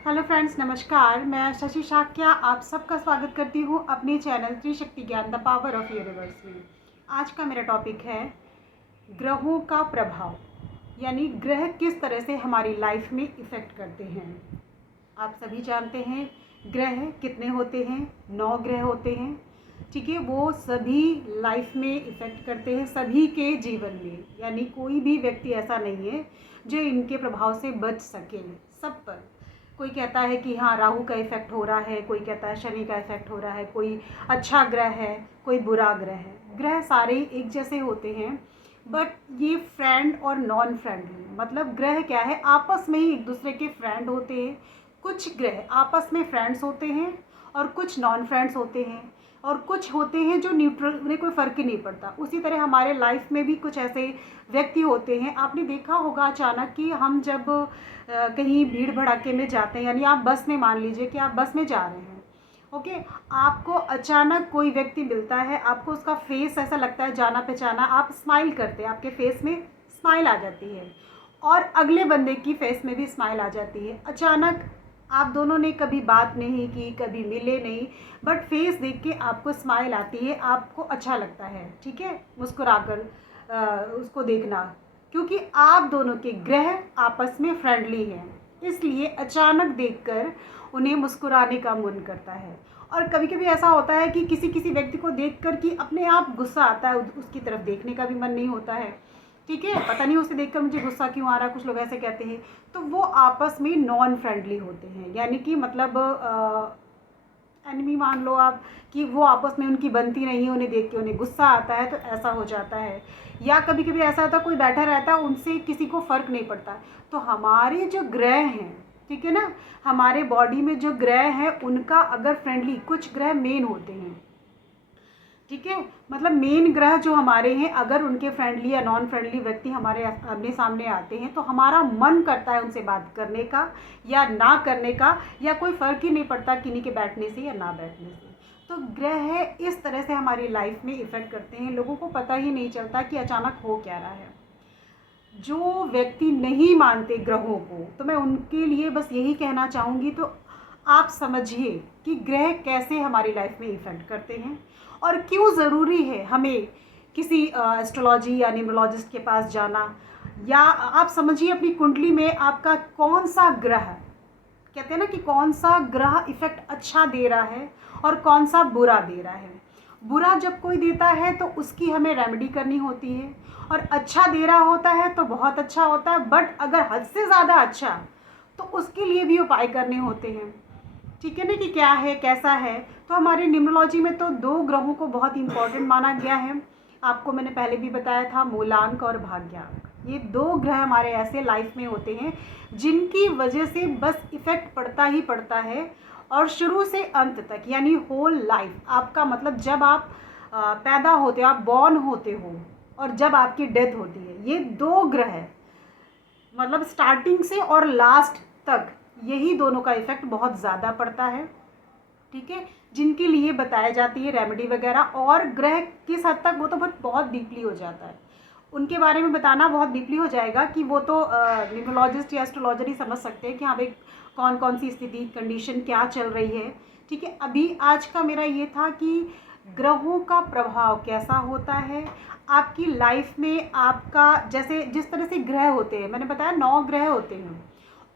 Hello friends, नमस्कार। मैं शशि शाक्या आप सबका स्वागत करती हूँ अपने चैनल त्रिशक्ति ज्ञान द पावर ऑफ यूनिवर्स में। आज का मेरा टॉपिक है ग्रहों का प्रभाव, यानी ग्रह किस तरह से हमारी लाइफ में इफ़ेक्ट करते हैं। आप सभी जानते हैं ग्रह कितने होते हैं, 9 ग्रह होते हैं। ठीक है, वो सभी लाइफ में इफ़ेक्ट करते हैं, सभी के जीवन में, यानी कोई भी व्यक्ति ऐसा नहीं है जो इनके प्रभाव से बच सके। सब पर कोई कहता है कि हाँ राहु का इफ़ेक्ट हो रहा है, कोई कहता है शनि का इफ़ेक्ट हो रहा है, कोई अच्छा ग्रह है, कोई बुरा ग्रह है। ग्रह सारे एक जैसे होते हैं, बट ये फ्रेंड और नॉन फ्रेंडली, मतलब ग्रह क्या है, आपस में ही एक दूसरे के फ्रेंड होते हैं। कुछ ग्रह आपस में फ्रेंड्स होते हैं और कुछ नॉन फ्रेंड्स होते हैं, और कुछ होते हैं जो न्यूट्रल, उन्हें कोई फ़र्क ही नहीं पड़ता। उसी तरह हमारे लाइफ में भी कुछ ऐसे व्यक्ति होते हैं। आपने देखा होगा अचानक कि हम जब कहीं भीड़ भड़ाके में जाते हैं, यानी आप बस में, मान लीजिए कि आप बस में जा रहे हैं, ओके, आपको अचानक कोई व्यक्ति मिलता है, आपको उसका फेस ऐसा लगता है जाना पहचाना, आप स्माइल करते हैं, आपके फेस में स्माइल आ जाती है और अगले बंदे की फेस में भी स्माइल आ जाती है। अचानक आप दोनों ने कभी बात नहीं की, कभी मिले नहीं, बट फेस देख के आपको स्माइल आती है, आपको अच्छा लगता है। ठीक है, मुस्कुराकर उसको देखना, क्योंकि आप दोनों के ग्रह आपस में फ्रेंडली हैं, इसलिए अचानक देखकर उन्हें मुस्कुराने का मन करता है। और कभी कभी ऐसा होता है कि किसी किसी व्यक्ति को देखकर कि अपने आप गुस्सा आता है, उसकी तरफ देखने का भी मन नहीं होता है। ठीक है, पता नहीं उसे देखकर मुझे गुस्सा क्यों आ रहा है, कुछ लोग ऐसे कहते हैं। तो वो आपस में नॉन फ्रेंडली होते हैं, यानी कि मतलब एनिमी मान लो आप, कि वो आपस में उनकी बनती नहीं है, उन्हें देख के उन्हें गुस्सा आता है, तो ऐसा हो जाता है। या कभी कभी ऐसा होता है कोई बैठा रहता है, उनसे किसी को फ़र्क नहीं पड़ता। तो हमारे जो ग्रह हैं, ठीक है ना, हमारे बॉडी में जो ग्रह हैं उनका अगर फ्रेंडली, कुछ ग्रह मेन होते हैं, ठीक है, मतलब मेन ग्रह जो हमारे हैं, अगर उनके फ्रेंडली या नॉन फ्रेंडली व्यक्ति हमारे अपने सामने आते हैं तो हमारा मन करता है उनसे बात करने का या ना करने का, या कोई फ़र्क ही नहीं पड़ता किन्हीं के बैठने से या ना बैठने से। तो ग्रह इस तरह से हमारी लाइफ में इफ़ेक्ट करते हैं, लोगों को पता ही नहीं चलता कि अचानक हो क्या रहा है। जो व्यक्ति नहीं मानते ग्रहों को, तो मैं उनके लिए बस यही कहना चाहूँगी, तो आप समझिए कि ग्रह कैसे हमारी लाइफ में इफ़ेक्ट करते हैं और क्यों ज़रूरी है हमें किसी एस्ट्रोलॉजी या न्यूमरोलॉजिस्ट के पास जाना। या आप समझिए अपनी कुंडली में आपका कौन सा ग्रह, कहते हैं ना कि कौन सा ग्रह इफ़ेक्ट अच्छा दे रहा है और कौन सा बुरा दे रहा है। बुरा जब कोई देता है तो उसकी हमें रेमेडी करनी होती है, और अच्छा दे रहा होता है तो बहुत अच्छा होता है, बट अगर हद से ज़्यादा अच्छा, तो उसके लिए भी उपाय करने होते हैं। ठीक है ना, कि क्या है कैसा है। तो हमारे न्यूमरोलॉजी में तो 2 ग्रहों को बहुत इंपॉर्टेंट माना गया है। आपको मैंने पहले भी बताया था, मूलांक और भाग्यांक। ये 2 ग्रह हमारे ऐसे लाइफ में होते हैं जिनकी वजह से बस इफ़ेक्ट पड़ता ही पड़ता है, और शुरू से अंत तक, यानी होल लाइफ आपका, मतलब जब आप पैदा होते हो, आप बॉर्न होते हो, और जब आपकी डेथ होती है, ये 2 ग्रह, मतलब स्टार्टिंग से और लास्ट तक यही दोनों का इफ़ेक्ट बहुत ज़्यादा पड़ता है। ठीक है, जिनके लिए बताई जाती है रेमेडी वगैरह। और ग्रह किस हद तक, वो तो बहुत डीपली हो जाता है, उनके बारे में बताना बहुत डीपली हो जाएगा, कि वो तो न्यूमरोलॉजिस्ट या एस्ट्रोलॉजर ही समझ सकते हैं कि हाँ भाई कौन कौन सी स्थिति, कंडीशन क्या चल रही है। ठीक है, अभी आज का मेरा ये था कि ग्रहों का प्रभाव कैसा होता है आपकी लाइफ में। आपका जैसे जिस तरह से ग्रह होते हैं, मैंने बताया 9 ग्रह होते हैं,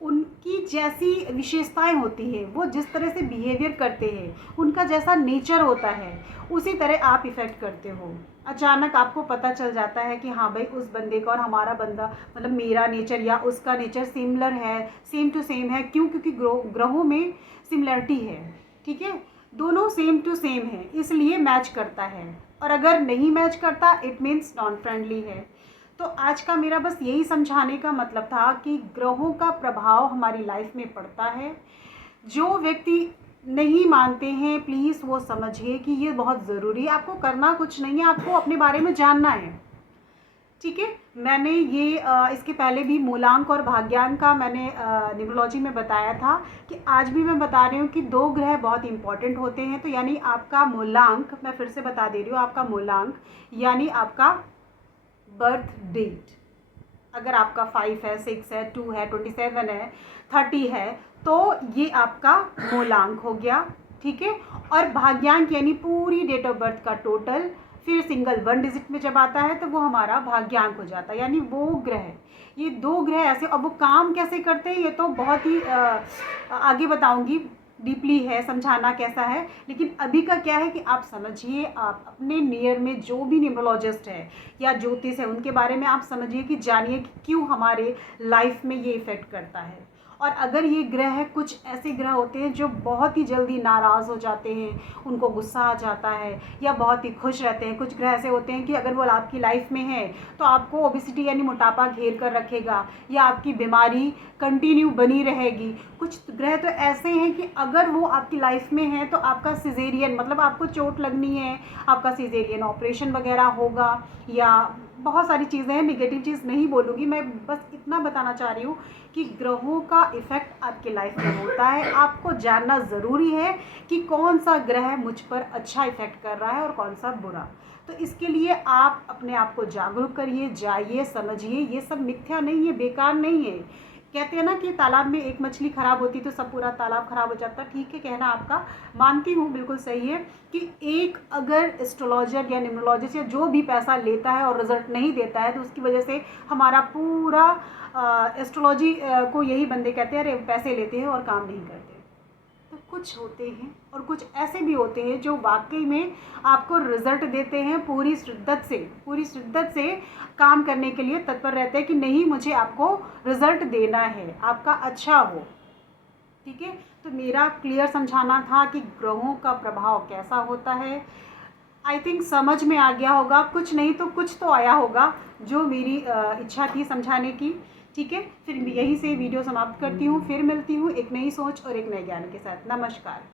उनकी जैसी विशेषताएं होती हैं, वो जिस तरह से बिहेवियर करते हैं, उनका जैसा नेचर होता है, उसी तरह आप इफ़ेक्ट करते हो। अचानक आपको पता चल जाता है कि हाँ भाई उस बंदे का और हमारा बंदा, मतलब मेरा नेचर या उसका नेचर सिमिलर है, सेम टू सेम है। क्यों? क्योंकि ग्रहों में सिमिलरिटी है। ठीक है, दोनों सेम टू सेम है, इसलिए मैच करता है, और अगर नहीं मैच करता इट मीन्स नॉन फ्रेंडली है। तो आज का मेरा बस यही समझाने का मतलब था कि ग्रहों का प्रभाव हमारी लाइफ में पड़ता है। जो व्यक्ति नहीं मानते हैं, प्लीज़ वो समझिए कि ये बहुत ज़रूरी है। आपको करना कुछ नहीं है, आपको अपने बारे में जानना है। ठीक है, मैंने ये इसके पहले भी मूलांक और भाग्यांक का मैंने न्यूमरोलॉजी में बताया था, कि आज भी मैं बता रही हूँ कि 2 ग्रह बहुत इंपॉर्टेंट होते हैं। तो यानी आपका मूलांक, मैं फिर से बता दे रही हूँ, आपका मूलांक यानी आपका बर्थ डेट, अगर आपका 5 है, 6 है, 2 है, 27 है, 30 है, तो ये आपका मूलांक हो गया, ठीक है। और भाग्यांक यानी पूरी डेट ऑफ बर्थ का टोटल, फिर सिंगल 1 डिजिट में जब आता है तो वो हमारा भाग्यांक हो जाता है। यानी वो ग्रह, ये 2 ग्रह ऐसे, अब वो काम कैसे करते हैं ये तो बहुत ही आगे बताऊंगी, डीपली है समझाना कैसा है। लेकिन अभी का क्या है कि आप समझिए, आप अपने नियर में जो भी न्यूमरोलॉजिस्ट है या ज्योतिष है उनके बारे में आप समझिए कि जानिए कि क्यों हमारे लाइफ में ये इफ़ेक्ट करता है। और अगर ये ग्रह कुछ ऐसे ग्रह होते हैं जो बहुत ही जल्दी नाराज़ हो जाते हैं, उनको गुस्सा आ जाता है, या बहुत ही खुश रहते हैं। कुछ ग्रह ऐसे होते हैं कि अगर वो आपकी लाइफ में है तो आपको ओबेसिटी यानी मोटापा घेर कर रखेगा, या आपकी बीमारी कंटिन्यू बनी रहेगी। कुछ ग्रह तो ऐसे हैं कि अगर वो आपकी लाइफ में है तो आपका सिजेरियन, मतलब आपको चोट लगनी है, आपका सिजेरियन ऑपरेशन वगैरह होगा, या बहुत सारी चीज़ें हैं। नेगेटिव चीज़ नहीं बोलूँगी मैं, बस इतना बताना चाह रही हूँ कि ग्रहों का इफ़ेक्ट आपके लाइफ में होता है। आपको जानना ज़रूरी है कि कौन सा ग्रह मुझ पर अच्छा इफ़ेक्ट कर रहा है और कौन सा बुरा। तो इसके लिए आप अपने आप को जागरूक करिए, जाइए, समझिए। ये सब मिथ्या नहीं है, बेकार नहीं है। कहते हैं ना कि तालाब में एक मछली खराब होती तो सब पूरा तालाब खराब हो जाता। ठीक है, कहना आपका मानती हूँ, बिल्कुल सही है कि एक अगर एस्ट्रोलॉजर या न्यूमरोलॉजिस्ट या जो भी पैसा लेता है और रिजल्ट नहीं देता है तो उसकी वजह से हमारा पूरा एस्ट्रोलॉजी को यही बंदे कहते हैं अरे पैसे लेते हैं और काम नहीं करते। तो कुछ होते हैं और कुछ ऐसे भी होते हैं जो वाकई में आपको रिजल्ट देते हैं, पूरी शिद्दत से काम करने के लिए तत्पर रहते हैं कि नहीं मुझे आपको रिजल्ट देना है, आपका अच्छा हो। ठीक है, तो मेरा क्लियर समझाना था कि ग्रहों का प्रभाव कैसा होता है। आई थिंक समझ में आ गया होगा, कुछ नहीं तो कुछ तो आया होगा जो मेरी इच्छा थी समझाने की। ठीक है, फिर यहीं से वीडियो समाप्त करती हूँ, फिर मिलती हूँ एक नई सोच और एक नए ज्ञान के साथ। नमस्कार।